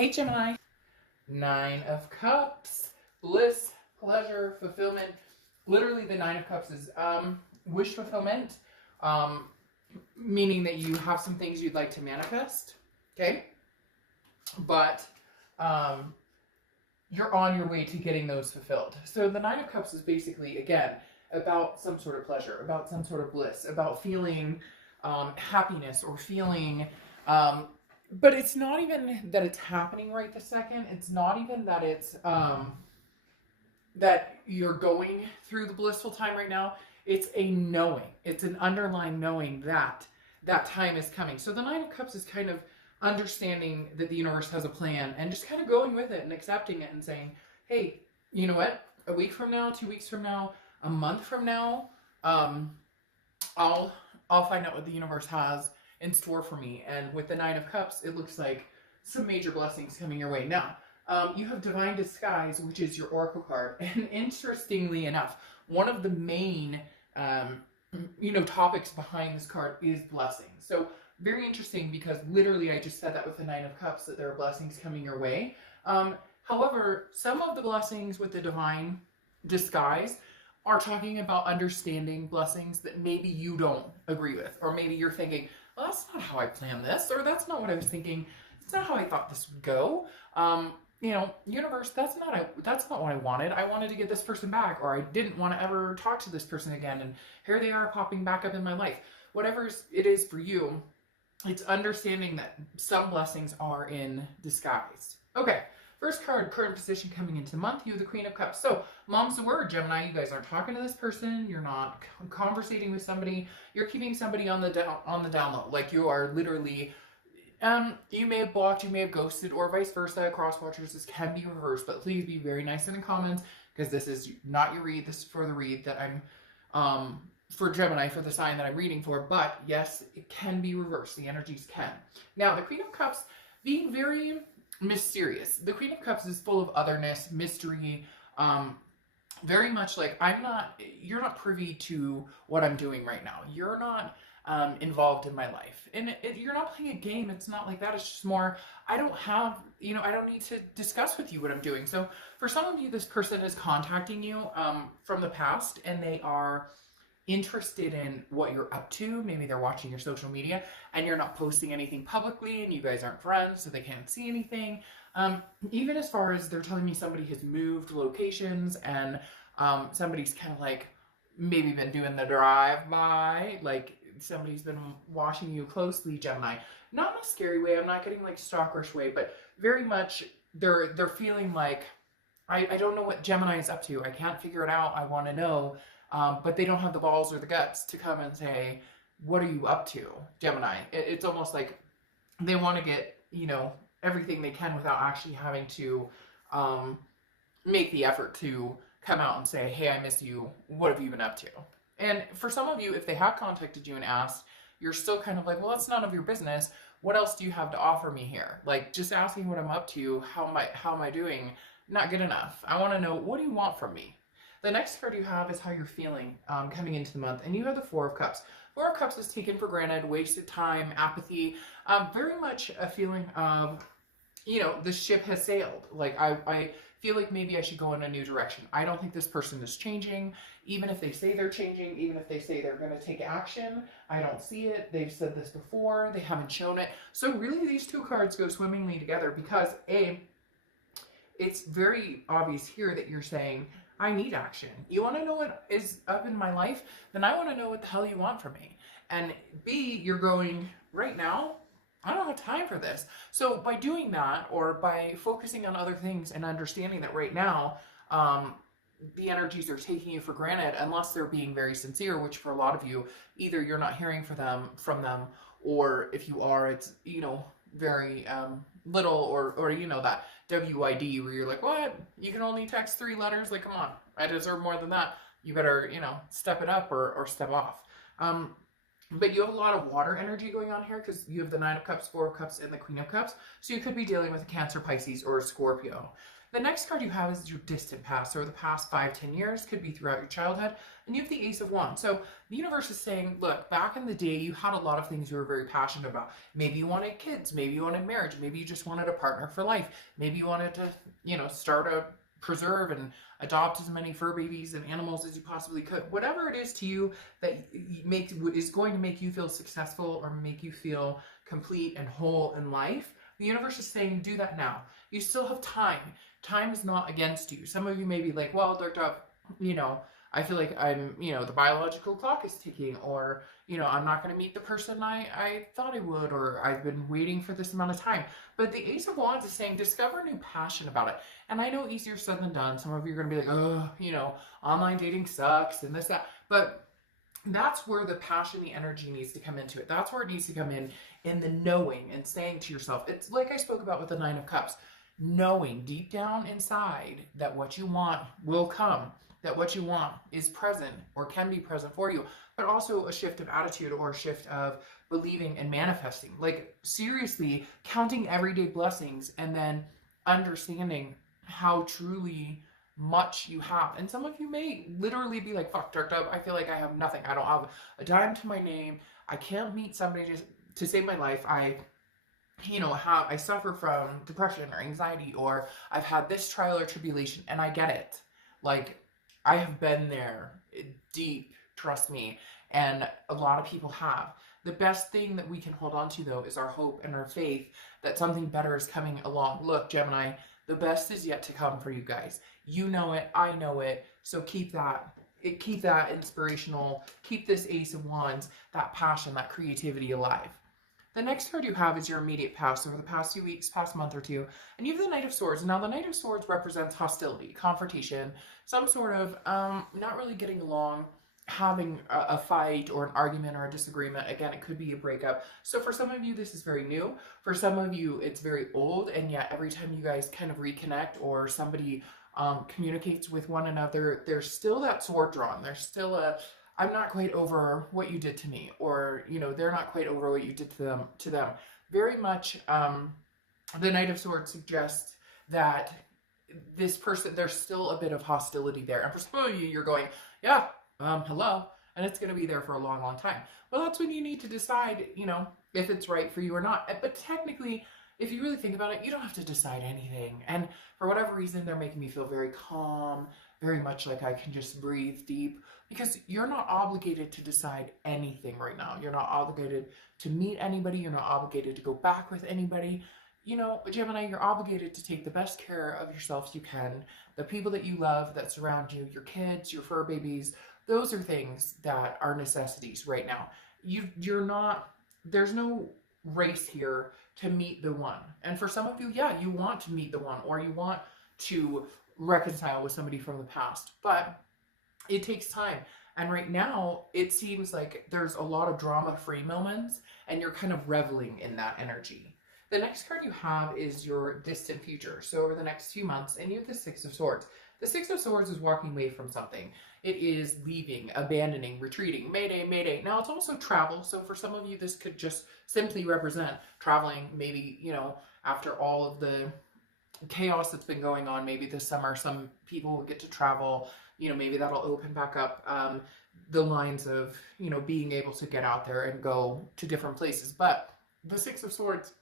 Hey Gemini, Nine of Cups, bliss, pleasure, fulfillment. Literally the Nine of Cups is wish fulfillment, um, meaning that you have some things you'd like to manifest, okay? But you're on your way to getting those fulfilled. So the Nine of Cups is basically, again, about some sort of pleasure, about some sort of bliss, about feeling happiness or feeling, but it's not even that it's happening right this second. It's not even that it's, that you're going through the blissful time right now. It's a knowing. It's an underlying knowing that that time is coming. So the Nine of Cups is kind of understanding that the universe has a plan and just kind of going with it and accepting it and saying, hey, you know what? A week from now, 2 weeks from now, a month from now, I'll find out what the universe has in store for me. And with the Nine of Cups, it looks like some major blessings coming your way. Now, you have Divine Disguise, which is your Oracle card. And interestingly enough, one of the main, topics behind this card is blessings. So very interesting because literally I just said that with the Nine of Cups, that there are blessings coming your way. However, some of the blessings with the Divine Disguise are talking about understanding blessings that maybe you don't agree with. Or maybe you're thinking, well, that's not how I planned this. Or that's not what I was thinking. It's not how I thought this would go. Universe, that's not what I wanted. I wanted to get this person back, or I didn't want to ever talk to this person again. And here they are popping back up in my life. Whatever it is for you, it's understanding that some blessings are in disguise. Okay, first card, current position coming into the month, you have the Queen of Cups. So, mom's the word, Gemini. You guys aren't talking to this person. You're not conversating with somebody. You're keeping somebody on the down low. Like you are literally, you may have blocked, you may have ghosted, or vice versa. Cross watchers, this can be reversed, but please be very nice in the comments because this is not your read. This is for the read that I'm, for Gemini, for the sign that I'm reading for, but yes, it can be reversed. The energies can. Now, the Queen of Cups being very mysterious. The Queen of Cups is full of otherness, mystery, very much like you're not privy to what I'm doing right now. You're not involved in my life. And you're not playing a game. It's not like that. It's just more, I don't need to discuss with you what I'm doing. So for some of you, this person is contacting you from the past and they are interested in what you're up to. Maybe they're watching your social media and you're not posting anything publicly and you guys aren't friends, so they can't see anything. Even as far as they're telling me somebody has moved locations and somebody's kind of like maybe been doing the drive-by, like somebody's been watching you closely, Gemini. Not in a scary way. I'm not getting like stalkerish way, but very much they're feeling like, I don't know what Gemini is up to. I can't figure it out. I want to know. But they don't have the balls or the guts to come and say, what are you up to, Gemini? It's almost like they want to get, everything they can without actually having to make the effort to come out and say, hey, I miss you. What have you been up to? And for some of you, if they have contacted you and asked, you're still kind of like, well, that's none of your business. What else do you have to offer me here? Like just asking what I'm up to, how am I doing? Not good enough. I want to know, what do you want from me? The next card you have is how you're feeling coming into the month. And you have the Four of Cups. Four of Cups is taken for granted, wasted time, apathy. Very much a feeling of, the ship has sailed. Like, I feel like maybe I should go in a new direction. I don't think this person is changing. Even if they say they're changing, even if they say they're going to take action, I don't see it. They've said this before. They haven't shown it. So really, these two cards go swimmingly together because, A, it's very obvious here that you're saying, I need action. You want to know what is up in my life? Then I want to know what the hell you want from me. And B, you're going, right now, I don't have time for this. So by doing that, or by focusing on other things and understanding that right now, the energies are taking you for granted, unless they're being very sincere, which for a lot of you, either you're not hearing from them, or if you are, it's, very little, or that WID where you're like, what? You can only text 3 letters? Like, come on, I deserve more than that. You better, step it up or step off. But you have a lot of water energy going on here because you have the Nine of Cups, Four of Cups, and the Queen of Cups. So you could be dealing with a Cancer, Pisces, or a Scorpio. The next card you have is your distant past, or the past 5-10 years, could be throughout your childhood. And you have the Ace of Wands. So the universe is saying, look, back in the day, you had a lot of things you were very passionate about. Maybe you wanted kids, maybe you wanted marriage, maybe you just wanted a partner for life. Maybe you wanted to, start a preserve and adopt as many fur babies and animals as you possibly could. Whatever it is to you that is going to make you feel successful or make you feel complete and whole in life, the universe is saying, do that now. You still have time. Time is not against you. Some of you may be like, well, Dr. I feel like I'm, the biological clock is ticking, or, I'm not going to meet the person I thought I would, or I've been waiting for this amount of time. But the Ace of Wands is saying, discover a new passion about it. And I know easier said than done. Some of you are going to be like, oh, online dating sucks and this, that. But that's where the passion, the energy needs to come into it. That's where it needs to come in the knowing and saying to yourself. It's like I spoke about with the Nine of Cups. Knowing deep down inside that what you want will come, that what you want is present or can be present for you, but also a shift of attitude or a shift of believing and manifesting. Like, seriously, counting everyday blessings and then understanding how truly much you have. And some of you may literally be like, fuck, Dark Dove, I feel like I have nothing. I don't have a dime to my name. I can't meet somebody to save my life. I suffer from depression or anxiety, or I've had this trial or tribulation, and I get it. Like, I have been there deep, trust me, and a lot of people have. The best thing that we can hold on to, though, is our hope and our faith that something better is coming along. Look, Gemini, the best is yet to come for you guys. You know it, I know it, so keep that inspirational, keep this Ace of Wands, that passion, that creativity alive. The next card you have is your immediate past, over the past few weeks, past month or two, and you have the Knight of Swords. Now, the Knight of Swords represents hostility, confrontation, some sort of not really getting along, having a fight or an argument or a disagreement. Again, it could be a breakup. So for some of you, this is very new. For some of you, it's very old, and yet every time you guys kind of reconnect or somebody communicates with one another, there's still that sword drawn. There's still I'm not quite over what you did to me, or, they're not quite over what you did to them. Very much, the Knight of Swords suggests that this person, there's still a bit of hostility there. And for some of you, you're going, yeah, hello, and it's going to be there for a long, long time. Well, that's when you need to decide, if it's right for you or not. But technically, if you really think about it, you don't have to decide anything. And for whatever reason, they're making me feel very calm, very much like I can just breathe deep, because you're not obligated to decide anything right now. You're not obligated to meet anybody. You're not obligated to go back with anybody. Gemini, you're obligated to take the best care of yourself you can. The people that you love, that surround you, your kids, your fur babies, those are things that are necessities right now. You're not, there's no race here to meet the one. And for some of you, yeah, you want to meet the one, or you want to reconcile with somebody from the past, but it takes time. And right now, it seems like there's a lot of drama-free moments, and you're kind of reveling in that energy. The next card you have is your distant future. So over the next few months, and you have the Six of Swords. The Six of Swords is walking away from something. It is leaving, abandoning, retreating, mayday, mayday. Now, it's also travel. So for some of you, this could just simply represent traveling, maybe, after all of the chaos that's been going on, maybe this summer, some people will get to travel, maybe that'll open back up the lines of, being able to get out there and go to different places. But the Six of Swords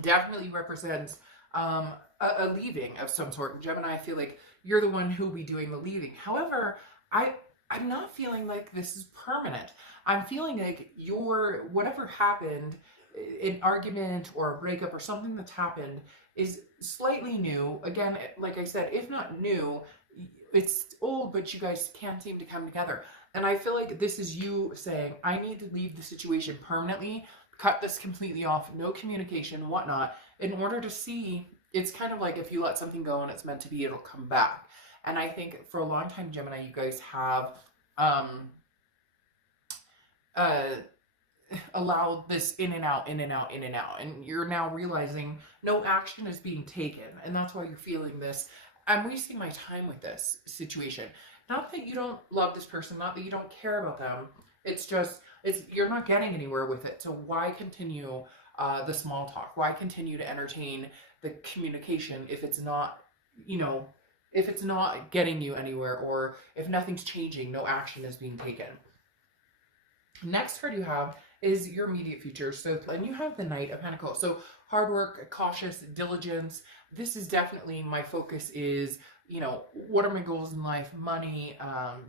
definitely represents a leaving of some sort. Gemini, I feel like you're the one who'll be doing the leaving. However, I'm not feeling like this is permanent. I'm feeling like whatever happened, an argument or a breakup or something that's happened, is slightly new. Again, like I said, if not new, it's old, but you guys can't seem to come together. And I feel like this is you saying, I need to leave the situation permanently, cut this completely off, no communication, whatnot, in order to see. It's kind of like if you let something go and it's meant to be, it'll come back. And I think for a long time, Gemini, you guys have allowed this in and out, in and out, in and out. And you're now realizing no action is being taken. And that's why you're feeling this. I'm wasting my time with this situation. Not that you don't love this person, not that you don't care about them. It's just, you're not getting anywhere with it. So why continue the small talk? Why continue to entertain the communication if it's not you know, if it's not getting you anywhere, or if nothing's changing, no action is being taken. Next card you have is your immediate future. So, and you have the Knight of Pentacles. So hard work, cautious, diligence. This is definitely my focus is, you know, what are my goals in life? Money,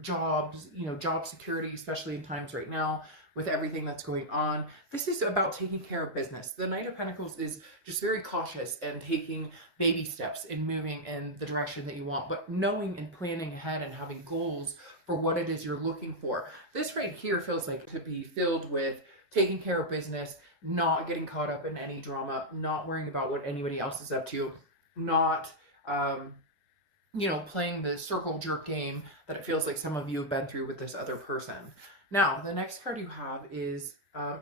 jobs, you know, job security, especially in times right now with everything that's going on. This is about taking care of business. The Knight of Pentacles is just very cautious and taking baby steps and moving in the direction that you want, but knowing and planning ahead and having goals for what it is you're looking for. This right here feels like to be filled with taking care of business, not getting caught up in any drama, not worrying about what anybody else is up to, not, you know, playing the circle jerk game that it feels like some of you have been through with this other person. Now, the next card you have is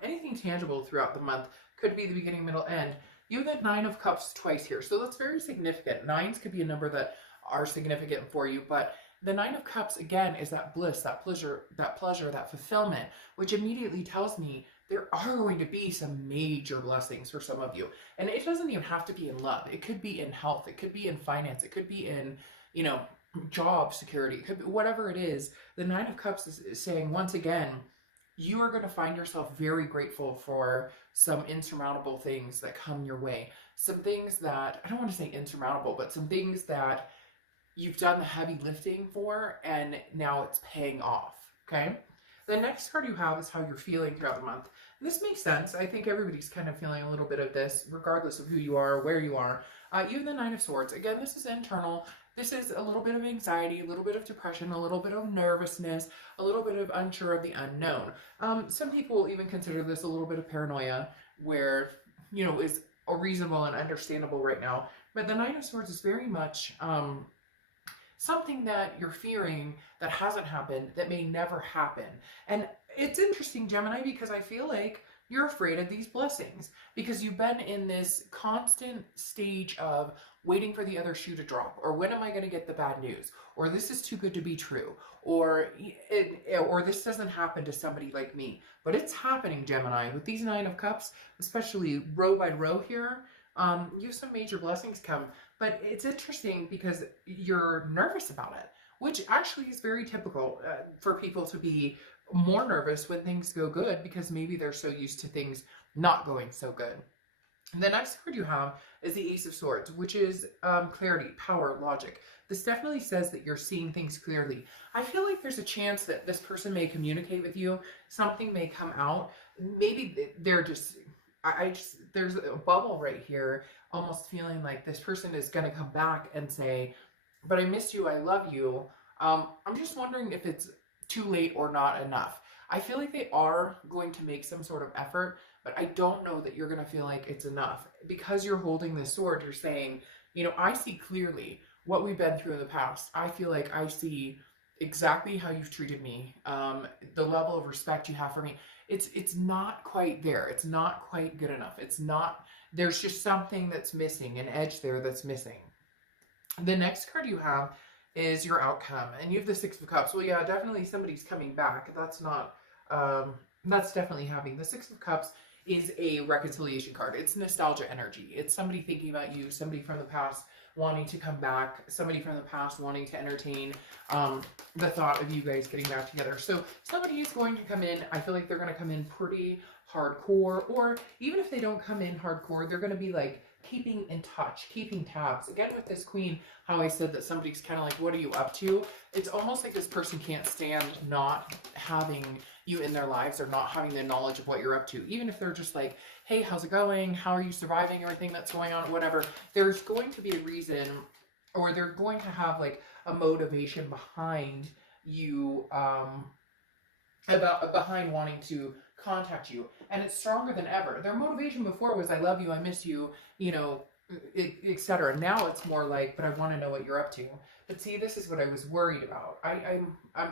anything tangible throughout the month. Could be the beginning, middle, end. You have the Nine of Cups twice here, so that's very significant. Nines could be a number that are significant for you, but the Nine of Cups, again, is that bliss, that pleasure, that fulfillment, which immediately tells me there are going to be some major blessings for some of you. And it doesn't even have to be in love. It could be in health. It could be in finance. It could be in, you know, job security. It could be whatever it is. The Nine of Cups is saying, once again, you are going to find yourself very grateful for some insurmountable things that come your way. Some things that, I don't want to say insurmountable, but some things that you've done the heavy lifting for, and now it's paying off, okay? The next card you have is how you're feeling throughout the month. And this makes sense. I think everybody's kind of feeling a little bit of this, regardless of who you are, where you are. You have the Nine of Swords. Again, this is internal. This is a little bit of anxiety, a little bit of depression, a little bit of nervousness, a little bit of unsure of the unknown. Some people will even consider this a little bit of paranoia, where, you know, is reasonable and understandable right now. But the Nine of Swords is very much something that you're fearing that hasn't happened, that may never happen. And it's interesting, Gemini, because I feel like you're afraid of these blessings because you've been in this constant stage of waiting for the other shoe to drop, or when am I going to get the bad news, or this is too good to be true, or this doesn't happen to somebody like me. But it's happening, Gemini, with these Nine of Cups, especially row by row here. You have some major blessings come, but it's interesting because you're nervous about it, which actually is very typical for people to be more nervous when things go good, because maybe they're so used to things not going so good. The next card you have is the Ace of Swords, which is clarity, power, logic. This definitely says that you're seeing things clearly. I feel like there's a chance that this person may communicate with you. Something may come out. Maybe they're just, there's a bubble right here, almost feeling like this person is going to come back and say, but I miss you, I love you. I'm just wondering if it's too late or not enough. I feel like they are going to make some sort of effort, but I don't know that you're going to feel like it's enough. Because you're holding this sword, you're saying, you know, I see clearly what we've been through in the past. I feel like I see exactly how you've treated me, the level of respect you have for me. It's not quite there. It's not quite good enough. It's not, there's just something that's missing, an edge there that's missing. The next card you have is your outcome, and you have the Six of Cups. Well, yeah, definitely somebody's coming back. That's not, that's definitely happening. The Six of Cups is a reconciliation card. It's nostalgia energy. It's somebody thinking about you, somebody from the past wanting to come back, somebody from the past wanting to entertain the thought of you guys getting back together. So somebody is going to come in. I feel like they're going to come in pretty hardcore, or even if they don't come in hardcore, they're going to be like keeping in touch, keeping tabs. Again, with this Queen, how I said that somebody's kind of like, what are you up to? It's almost like this person can't stand not having you in their lives, or not having the knowledge of what you're up to. Even if they're just like, hey, how's it going? How are you surviving everything that's going on? Whatever. There's going to be a reason, or they're going to have like a motivation behind you, behind wanting to contact you, and it's stronger than ever. Their motivation before was, I love you, I miss you, you know, etc. Now it's more like, but I want to know what you're up to. But see, this is what I was worried about.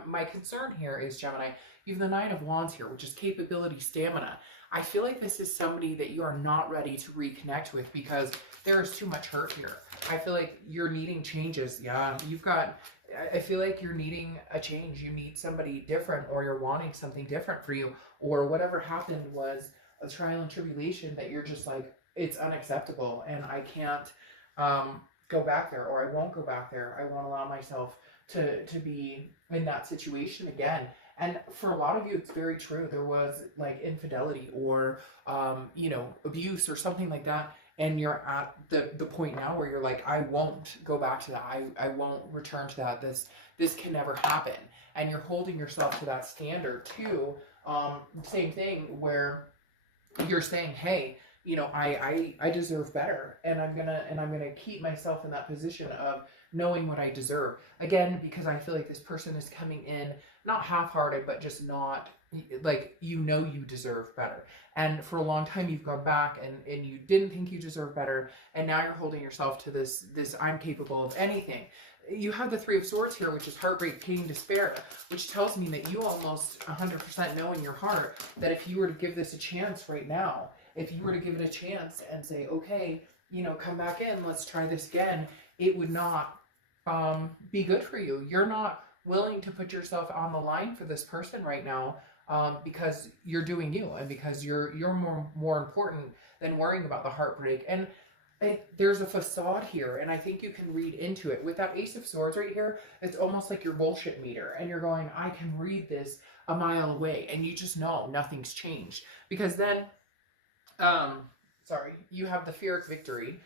My concern here is, Gemini, you have the Nine of Wands here, which is capability, stamina. I feel like this is somebody that you are not ready to reconnect with because there is too much hurt here. I feel like you're needing changes. Yeah, I feel like you're needing a change. You need somebody different, or you're wanting something different for you, or whatever happened was a trial and tribulation that you're just like, it's unacceptable and I can't go back there, or I won't go back there. I won't allow myself to be in that situation again. And for a lot of you, it's very true. There was like infidelity or, you know, abuse or something like that. And you're at the point now where you're like, I won't go back to that. I won't return to that. This can never happen. And you're holding yourself to that standard too. Same thing where you're saying, hey, you know, I deserve better, and I'm gonna keep myself in that position of knowing what I deserve. Again, because I feel like this person is coming in not half-hearted, but just not like, you know, you deserve better. And for a long time you've gone back and you didn't think you deserve better, and now you're holding yourself to this I'm capable of anything. You have the Three of Swords here, which is heartbreak, pain, despair, which tells me that you almost 100% know in your heart that if you were to give this a chance right now, if you were to give it a chance and say, okay, you know, come back in, let's try this again, it would not be good for you. You're not willing to put yourself on the line for this person right now, because you're doing you, and because you're more important than worrying about the heartbreak. And there's a facade here, and I think you can read into it. With that Ace of Swords right here, it's almost like your bullshit meter, and you're going, I can read this a mile away, and you just know nothing's changed. Because then, sorry, you have the Fear of Victory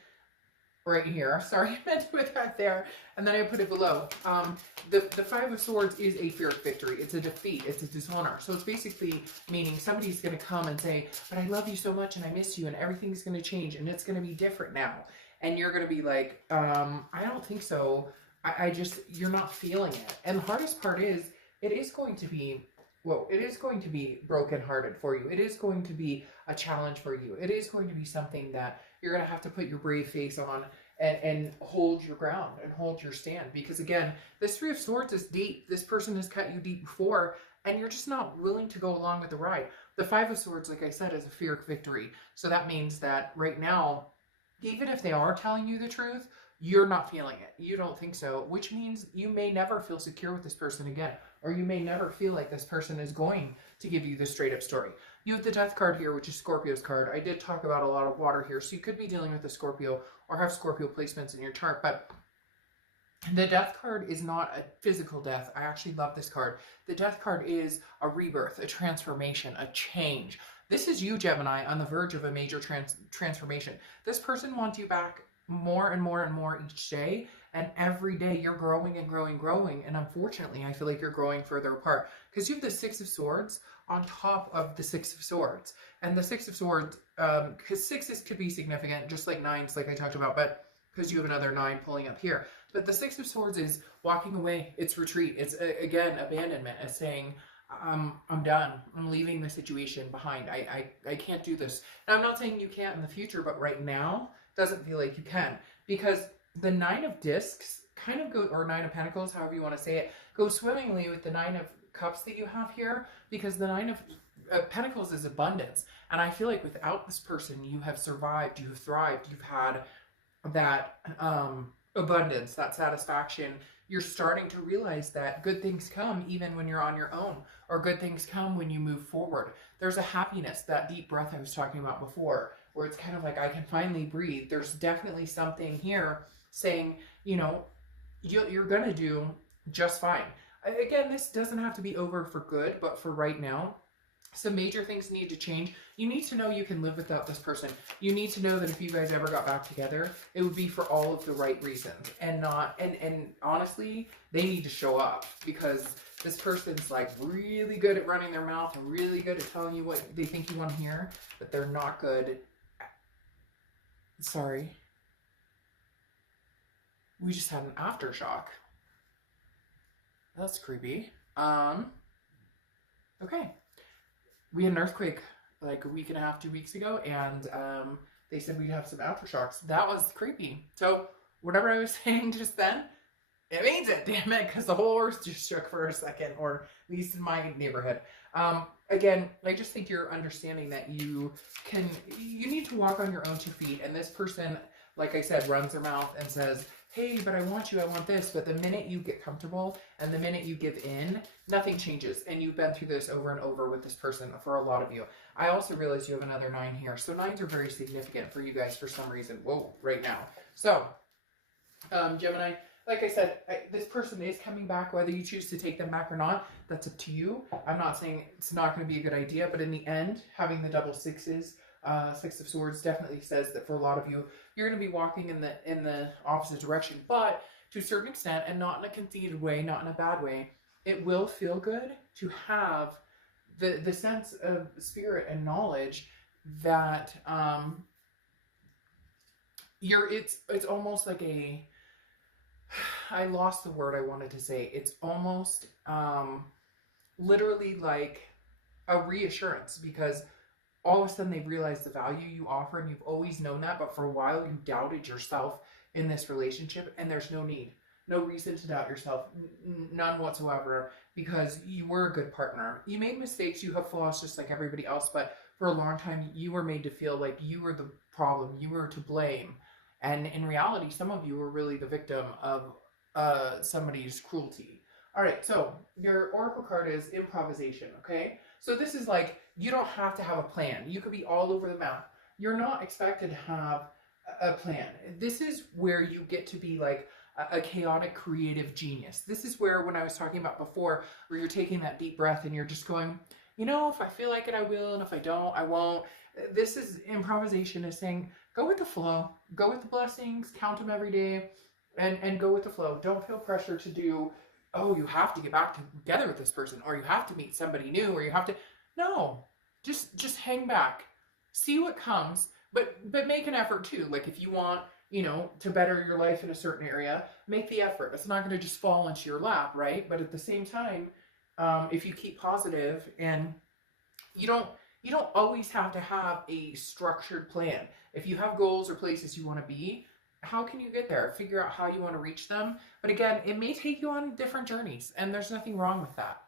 right here. Sorry, I meant to put that there, and then I put it below. The Five of Swords is a fear of victory. It's a defeat. It's a dishonor. So it's basically meaning somebody's going to come and say, but I love you so much, and I miss you, and everything's going to change, and it's going to be different now. And you're going to be like, I don't think so. I just, you're not feeling it. And the hardest part is, it is going to be, well, it is going to be brokenhearted for you. It is going to be a challenge for you. It is going to be something that you're going to have to put your brave face on and hold your ground and hold your stand. Because again, this Three of Swords is deep. This person has cut you deep before, and you're just not willing to go along with the ride. The Five of Swords, like I said, is a fear of victory. So that means that right now, even if they are telling you the truth, you're not feeling it. You don't think so, which means you may never feel secure with this person again, or you may never feel like this person is going to give you the straight up story. You have the Death card here, which is Scorpio's card. I did talk about a lot of water here, so you could be dealing with a Scorpio or have Scorpio placements in your chart, but the Death card is not a physical death. I actually love this card. The Death card is a rebirth, a transformation, a change. This is you, Gemini, on the verge of a major transformation. This person wants you back more and more and more each day, and every day you're growing and growing, and unfortunately I feel like you're growing further apart, because you have the Six of Swords on top of the Six of Swords. And the Six of Swords, because sixes could be significant, just like nines, like I talked about, but because you have another 9 pulling up here. But the Six of Swords is walking away. It's retreat. It's, again, abandonment. It's saying, I'm done. I'm leaving the situation behind. I can't do this. Now, I'm not saying you can't in the future, but right now, doesn't feel like you can. Because the Nine of Discs kind of go, or Nine of Pentacles, however you want to say it, goes swimmingly with the Nine of Cups that you have here, because the Nine of Pentacles is abundance. And I feel like without this person, you have survived, you have thrived, you've had that abundance, that satisfaction. You're starting to realize that good things come even when you're on your own, or good things come when you move forward. There's a happiness, that deep breath I was talking about before, where it's kind of like, I can finally breathe. There's definitely something here saying, you know, you're going to do just fine. Again, this doesn't have to be over for good, but for right now, some major things need to change. You need to know you can live without this person. You need to know that if you guys ever got back together, it would be for all of the right reasons, and not, and honestly, they need to show up, because this person's like really good at running their mouth and really good at telling you what they think you want to hear, but they're not good. Sorry. We just had an aftershock. That's creepy. Okay. We had an earthquake like a week and a half, 2 weeks ago, and they said we'd have some aftershocks. That was creepy. So whatever I was saying just then, it means it, damn it, because the whole earth just shook for a second, or at least in my neighborhood. Again, I just think you're understanding that you need to walk on your own 2 feet, and this person, like I said, runs their mouth and says, hey, but I want you, I want this. But the minute you get comfortable and the minute you give in, nothing changes. And you've been through this over and over with this person for a lot of you. I also realize you have another 9 here. So 9s are very significant for you guys for some reason. Whoa, right now. So Gemini, like I said, this person is coming back, whether you choose to take them back or not, that's up to you. I'm not saying it's not going to be a good idea, but in the end, having the double sixes, Six of Swords definitely says that for a lot of you, you're going to be walking in the opposite direction, but to a certain extent, and not in a conceited way, not in a bad way, it will feel good to have the sense of spirit and knowledge that it's almost like a, I lost the word I wanted to say. It's almost literally like a reassurance, because all of a sudden they've realized the value you offer, and you've always known that, but for a while you doubted yourself in this relationship, and there's no need, no reason to doubt yourself, none whatsoever, because you were a good partner. You made mistakes, you have flaws just like everybody else, but for a long time you were made to feel like you were the problem, you were to blame. And in reality, some of you were really the victim of somebody's cruelty. All right, so your oracle card is improvisation, okay? So this is like, you don't have to have a plan. You could be all over the map. You're not expected to have a plan. This is where you get to be like a chaotic creative genius. This is where, when I was talking about before, where you're taking that deep breath and you're just going, you know, if I feel like it, I will, and if I don't, I won't. This is improvisation, is saying, go with the flow, go with the blessings, count them every day, and go with the flow. Don't feel pressure to do, oh, you have to get back together with this person, or you have to meet somebody new, or you have to, no, just hang back, see what comes, but make an effort too. Like if you want, you know, to better your life in a certain area, make the effort. It's not going to just fall into your lap, right? But at the same time, if you keep positive, and you don't always have to have a structured plan. If you have goals or places you want to be, how can you get there? Figure out how you want to reach them. But again, it may take you on different journeys, and there's nothing wrong with that.